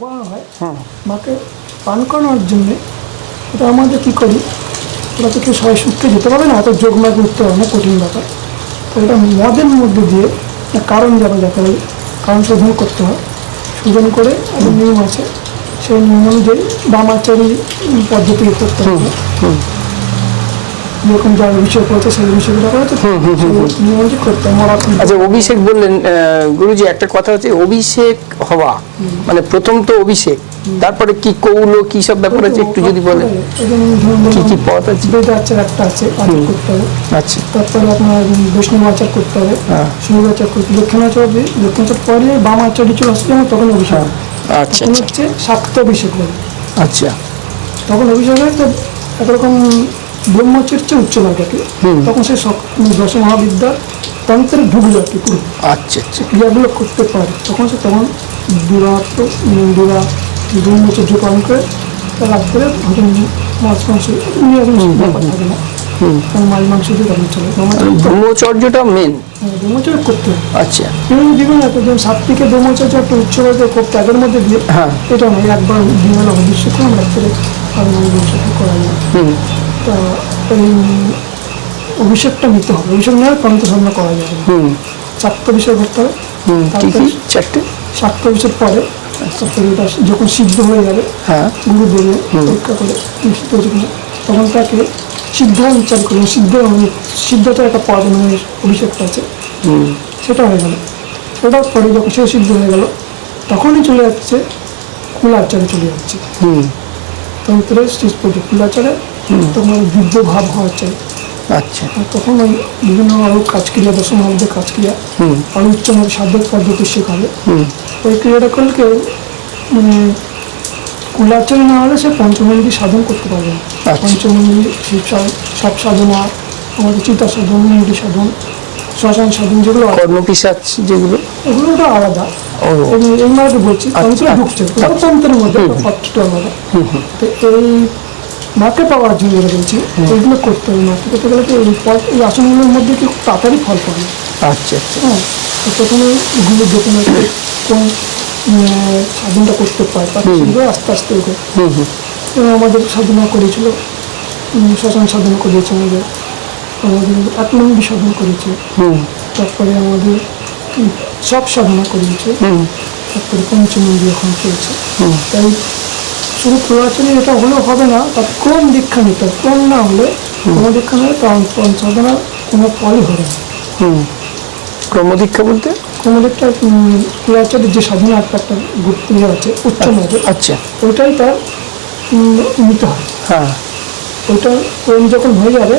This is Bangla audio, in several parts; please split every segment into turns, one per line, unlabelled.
বলা হয় মাকে পান করানোর জন্যে এটা আমাদের কী করি ওরা তো কেউ সবাই সূত্রে যেতে পারবে না অত যোগমায় করতে হবে না কঠিন ব্যাপার। তো এটা মদের মধ্যে দিয়ে কারণ যাবে যাতে কারণ শোধন করতে হয়। শোধন করে একটা নিয়ম আছে সেই নিয়ম অনুযায়ী বামাচারী পদ্ধতি করতে হবে। যেরকম যার বিষয় করেছে সেই বিষয়গুলো করেছে সেই নিয়ম অনুযায়ী করতে
আচ্ছা অভিষেক বললেন গুরুজি একটা কথা হচ্ছে অভিষেক হওয়া মানে প্রথম তো অভিষেক তারপরে কি কৌল কি সব ব্যাপার আছে একটু যদি বলেন? কি কি পথ আছে?
বেদ আচার একটা আছে আচার করতে হবে।
আচ্ছা।
তারপরে আপনার বৈষ্ণব আচার করতে হবে
হ্যাঁ।
শৈব আচার করতে দক্ষিণাচার হবে দক্ষিণাচার পরে বাম আচার্য চলে আমার তখন অভিষেক
আচ্ছা
তখন
আচ্ছা।
হচ্ছে শাক্ত অভিষেক
আচ্ছা।
তখন অভিষেক হয় তো একরকম ব্রহ্মচর্য উচ্চ আর তখন সে সক- দশ মহাবিদ্যা তন্ত্রে ঢুকলো আর কি পুরো।
আচ্ছা আচ্ছা।
ক্রিয়াগুলো করতে পারে। তখন সে তখন দুরাত্ম দুরা ব্রহ্মচর্য পালন করে। তার রাত্রে ভোজন মাছ মাংস থাকে না
ব্রহ্মচর্যটা মেন
ব্রহ্মচর্য করতে
আচ্ছা।
বিভিন্ন বিভিন্ন একটা যেমন সাত্বিকে ব্রহ্মচর্য একটা উচ্চ পর্যায়ে খুব ত্যাগের মধ্যে দিয়ে
হ্যাঁ।
এটা নয় একবার বিমান অবশ্যই আমরা অভিষেক করা যায়। তা এই অভিষেকটা নিতে হবে। অভিষেক নেওয়ার কন্ত সাধনা করা যাবে চারটে বিষয় করতে হবে।
চারটে?
সাতটা অভিষেক পরে যখন সিদ্ধ হয়ে যাবে
হ্যাঁ।
গুরু দেবে পরীক্ষা করে তখন তাকে সিদ্ধ বিচার করবেন সিদ্ধ মানে সিদ্ধটা একটা যায় মানে অভিষেকটা আছে।
হুম।
সেটা হয়ে গেল। ওটার পরে যখন সে সিদ্ধ হয়ে গেল তখনই চলে যাচ্ছে কুলাচারে চলে যাচ্ছে।
হুম।
তন্ত্রের শেষ পর্যন্ত কুলাচারে তখন ওই দিব্য ভাব হওয়া চাই।
আচ্ছা।
তখন ওই বিভিন্ন আরও কাজ ক্রিয়া দশম মধ্যে কাজ ক্রিয়া আরও উচ্চ মাধ্যমিক সাধক পদ্ধতি শেখাবে ওই ক্রিয়াটা করলে কেউ মানে কুলাচারে না হলে সে পঞ্চমন্দির সাধন করতে পারবে না।
আচ্ছা।
পঞ্চমন্দির শিব সব সাধনা আমাদের চিতা সাধন মন্দির সাধন শ্মশান সাধন যেগুলো
কর্মপিসাচ যেগুলো?
এগুলো তো আলাদা। এই মাকে বলছি তন্ত্রে
আচ্ছা,
ঢুকছে তন্ত্রের মধ্যে পাত্রটা আলাদা। তো এই মাকে পাওয়ার জন্য যেটা বলছি এইগুলো করতে হবে মাকে। করতে গেলে কি এই ফল এই আসনগুলোর মধ্যে কি খুব তাড়াতাড়ি ফল পাবে।
আচ্ছা আচ্ছা।
হ্যাঁ তো প্রথমে গুলো দোকানে কোন উম, সাধনটা করতে পারে তার সঙ্গে আস্তে আস্তে এবং আমাদের সাধনা করেছিল শ্মশান সাধনা করিয়েছে আমাদের। আমাদের আত্মনন্দী সাধনা করেছে।
হুম।
তারপরে আমাদের সব সাধনা করিয়েছে
হুম।
তারপরে পঞ্চমন্দির এখন চলছে। তাই শুধু পুরাচনী এটা হলেও হবে না তার ক্রম দীক্ষা নিতে হবে। ক্রম না হলে কোনো দীক্ষা না হলে তার সাধনা কোনো ফলই হবে না।
ক্রমদীক্ষা বলতে?
কোনো দিকটা পুরাচনের যে সাধনা একটা একটা গুপ্ত ইয়ে আছে উচ্চ মাদের
আচ্ছা।
ওইটাই তার নিতে হয়।
হ্যাঁ।
ওইটা ক্রম যখন হয়ে যাবে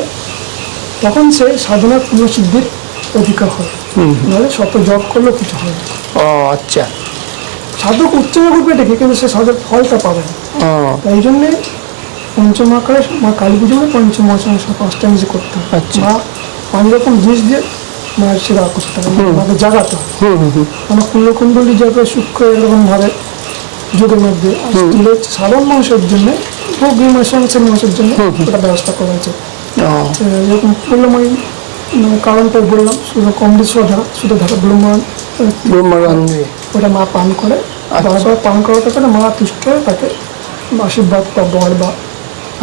তখন সে সাধনা পূর্ণ সিদ্ধির অধিকার হয়। নাহলে শত জপ করলেও কিছু হয়
ও আচ্ছা।
সাধক উচ্চমা করবে ডেকে কিন্তু সে সাধক ফলটা পাবে না। তাই জন্যে পঞ্চমাকারে মা কালী পুজো পঞ্চমাসা পাঁচটা মিশে করতে হবে
আচ্ছা।
মা পাঁচ রকম জিনিস দিয়ে মায়ের সেবা করতে হবে মাকে জাগাতে হবে আমার কুণ্ডকুণ্ডলী যাবে সূক্ষ্ম এরকম ভাবে যুগের মধ্যে আর সাধারণ মানুষের জন্য ভোগী সংসার মানুষের জন্য ওটা ব্যবস্থা করা আছে
ও।
যেরকম বললাম ওই মানে কারণটা বললাম শুধু কমপ্লিট সোজা শুধু ঢাকা ব্রহ্মাণ্ড
ব্রহ্মানন্দে।
ওটা মা পান করে। বারবার পান করাতে করে মা তুষ্ট হয়ে তাকে আশীর্বাদ বা বর বা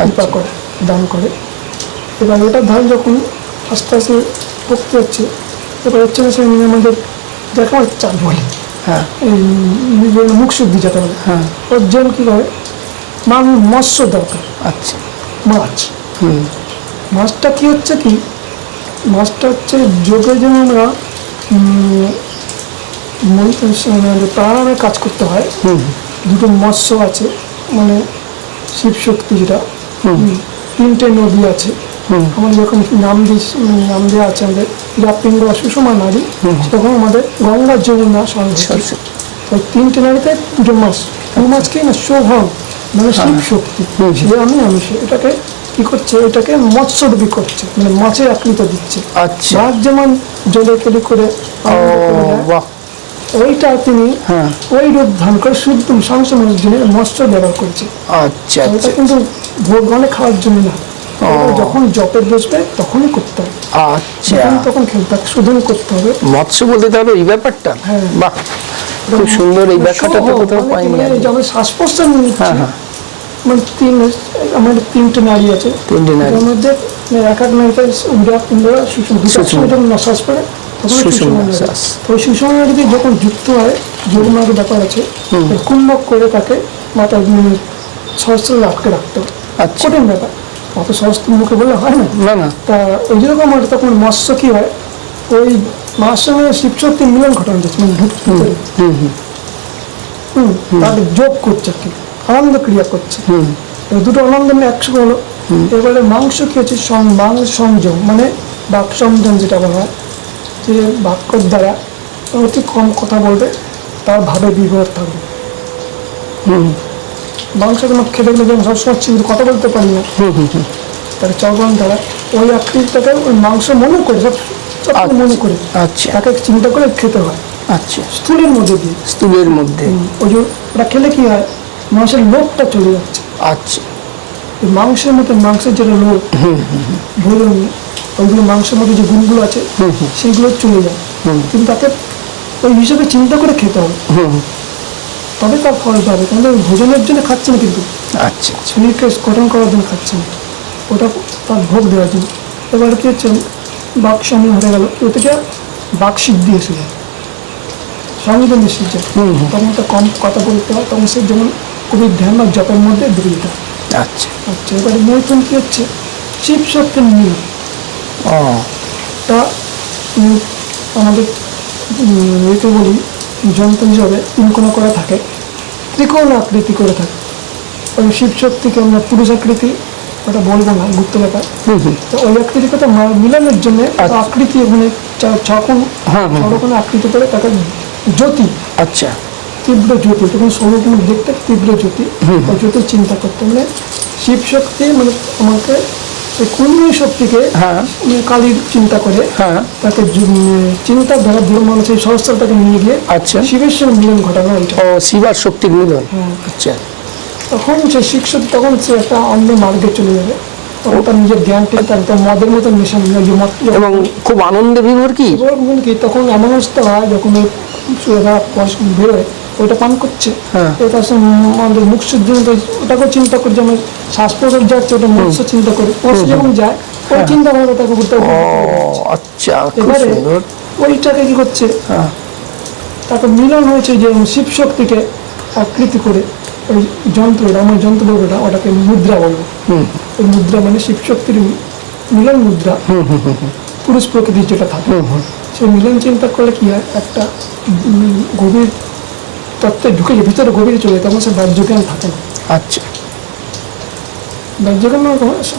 কৃপা করে দান করে। এবার ওটা ধান যখন আস্তে আস্তে করতে যাচ্ছে এবার হচ্ছে না সে আমাদের দেখা হয় চাল বলে।
হ্যাঁ।
মুখ শুদ্ধি যেটা বলে।
হ্যাঁ।
ওর জন্য কী করে মা মৎস্য দরকার।
আচ্ছা।
মাছ।
হুম।
মাছটা কি হচ্ছে কি? মাছটা হচ্ছে যোগে যেমন আমরা উম, মন- মানে কাজ করতে হয়। দুটো মৎস্য আছে মানে শিব শক্তি যেটা। তিনটে নদী আছে।
হুম।
আমাদের যখন নাম দিয়ে নাম দেওয়া আছে আমাদের হীরাপিণ্ড সুষমা নারী সেরকম আমাদের গঙ্গা যমুনা সরস্বতী
সরস্বতী।
ওই তিনটে নারীতে দুটো মাছ। দু মাছকে না শোভন মানে শিব শক্তি। সে আমি আমি সে এটাকে কি করছে এটাকে মৎস্যরূপী করছে। মানে মাছের আকৃত দিচ্ছে।
আচ্ছা।
যেমন জলে কেলি করে
বাহ।
ওইটা তিনি
হ্যাঁ
ওই রূপ ধারণ করে শুদ্ধ সংসারের জন্য মৎস্য ব্যবহার করছে
আচ্ছা
ওটা
আচ্ছা
কিন্তু ভোগবানে খাওয়ার জন্য না যখন জপে বসবে তখনই করতে হবে
আচ্ছা
যখন তখন খেলতে হবে শোধন করতে হবে
মৎস্য বলতে তাহলে এই ব্যাপারটা
হ্যাঁ।
বাহ খুব সুন্দর এই ব্যাখ্যাটা তো কোথাও
মানে
পাইনি
মানে
আমি।
যে শ্বাস প্রশ্বাস
হ্যাঁ, হ্যাঁ।
মানে তিন আমাদের তিনটে নারী আছে
তিনটে নারী।
মধ্যে এক এক নারীতে উদা ইন্দ্রা সুষম
সুষুম্না।
সময় পড়ে
সুষুম্না শ্বাস।
ওই যখন যুক্ত হয় ব্যাপার আছে কুম্ভক করে তাকে মাথায় উম, সহস্র আটকে রাখতে হয়
আচ্ছা।
কঠিন ব্যাপার। অত মুখে বললে হয় না।
না না।
তা ওই যেরকম হয় তখন মৎস্য কি হয় ওই মার সঙ্গে শিবশক্তি মিলন ঘটানো যাচ্ছে মানে। হুম তার যোগ করছে কি। আনন্দ ক্রিয়া করছে।
হুম।
দুটো আনন্দ একসঙ্গে হলো। এবারে মাংস কি হচ্ছে সং- মাংস সংযম মানে বাক সংযম যেটা বলা হয়। যে বাক্যর দ্বারা অতি কম কথা বলবে তার ভাবে বিভোর থাকবে।
হুম।
মাংস তোমার খেতে গেলে যেমন সবসময় চিন্তা কথা বলতে পারি না।
হুম হুম হুম।
তার চর্বণ দ্বারা ওই আকৃতিটাকে ওই মাংস মনে করে সব
আচ্ছা।
মনে করে
আচ্ছা।
তাকে চিন্তা করে খেতে হয়।
আচ্ছা।
স্থূলের মধ্যে দিয়ে।
স্থূলের মধ্যে।
ওই যে ওটা খেলে কি হয়? মাংসের লোভটা চলে যাচ্ছে।
আচ্ছা।
মাংসের মতো মাংসের যেটা লোভ ভোজন ওইগুলো মাংসের মধ্যে যে গুণগুলো আছে সেইগুলো চলে যায়। কিন্তু তাকে ওই হিসেবে চিন্তা করে খেতে হবে। তবে তার ফল পাবে। কিন্তু ভোজনের জন্য খাচ্ছে না কিন্তু।
আচ্ছা আচ্ছা।
শরীরকে গঠন করার জন্য খাচ্ছে না। ওটা তার ভোগ দেওয়ার জন্য। এবার কি হচ্ছে বাক সময় হয়ে গেল। ও থেকে বাক সিদ্ধি এসে যায়। সংযম এসে যায় তখন তো কম কথা বলতে হয় তখন সে যেমন খুবই ধ্যান আর জপের মধ্যে ডুবে যেতে
আচ্ছা।
আচ্ছা এবারে মৈথুন কি হচ্ছে? শিব মিলন
ও
তা আমাদের উম, বলি যন্ত্র হিসাবে তিনকোনা করা থাকে ত্রিকোণ আকৃতি করে থাকে। ওই শিব শক্তিকে আমরা পুরুষ আকৃতি ওটা বলব না গুপ্ত ব্যাপার। তো ওই আকৃতিকে তো মা- মিলানোর জন্য
আচ্ছা।
আকৃতি ওখানে ছকোণ
হ্যাঁ, হ্যাঁ।
ছকোণ আকৃতি করে তাকে জ্যোতি।
আচ্ছা।
তীব্র জ্যোতি তখন সৌরভ দেখতে তীব্র জ্যোতি। জ্যোতির চিন্তা করতে মানে শিব শক্তি মানে আমাকে এই শক্তিকে
হ্যাঁ।
কালীর চিন্তা করে
হ্যাঁ।
তাকে চিন্তার দ্বারা দূর মানুষের সহস্রতাকে নিয়ে গিয়ে
আচ্ছা।
শিবের সঙ্গে মিলন ঘটানো
ও শিবার শক্তির মিলন।
হ্যাঁ।
আচ্ছা।
তখন সে শিক্ষক তখন সে একটা অন্য মার্গে চলে যাবে। তখন তার নিজের জ্ঞানটি তার তার মদের মতো মেশান
এবং খুব আনন্দে বিভোর কি?
কি তখন এমন অবস্থা হয় যখন বেরোয় ওইটা পান করছে।
হ্যাঁ।
তার সঙ্গে আমাদের মুখ শুদ্ধি ওটাকেও চিন্তা করে যেমন শ্বাস প্রশ্বাস যাচ্ছে ওটা মৎস্য চিন্তা করে। মৎস্য যখন যায় ওই চিন্তা করে তাকে করতে
আচ্ছা
এবারে ওইটাকে কি করছে?
হ্যাঁ।
তাকে মিলন হয়েছে যে শিব শক্তিকে আকৃতি করে ওই যন্ত্র আমার যন্ত্র ওটা ওটাকে মুদ্রা বলব ওই মুদ্রা মানে শিব শক্তির মিলন মুদ্রা। পুরুষ প্রকৃতির যেটা থাকে। সেই মিলন চিন্তা করলে কি হয়? একটা গভীর তত্ত্বে ঢুকে ভিতরে গভীরে চলে তখন সে বাহ্যজ্ঞান থাকে না।
আচ্ছা।
বাহ্যজ্ঞান মানে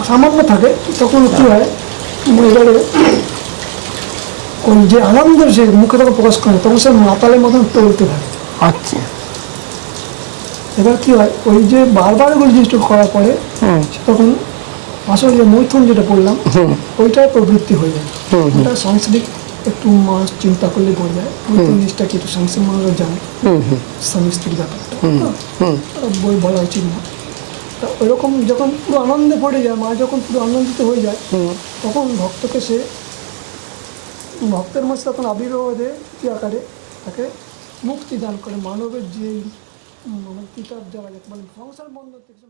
সামান্য থাকে তখন কি হয় এবারে ওই যে আনন্দ সে মুখে তখন প্রকাশ করে তখন সে মাতালের মতন টলতে থাকে।
আচ্ছা।
এবার কি হয় ওই যে বারবার ওই জিনিসটা করার পরে তখন আসলে যে মৈথুন যেটা বললাম
হুম।
ওইটার প্রবৃত্তি হয়ে যায়। ওটা সাংসারিক একটু মানুষ চিন্তা করলে বোঝা যায়। মৈথুন জিনিসটা কি একটু সাংসারিক মানুষরা জানে স্বামী স্ত্রীর ব্যাপারটা। হ্যাঁ, বই বলা উচিত না। ওইরকম যখন পুরো আনন্দে পড়ে যায় মা যখন পুরো আনন্দিত হয়ে যায় তখন ভক্তকে সে ভক্তের মাঝে তখন আবির্ভাব দেয় কি আকারে তাকে মুক্তি দান করে। মানবের যে মানে পিতার যারা যাকে বলে সংসার বন্ধন থেকে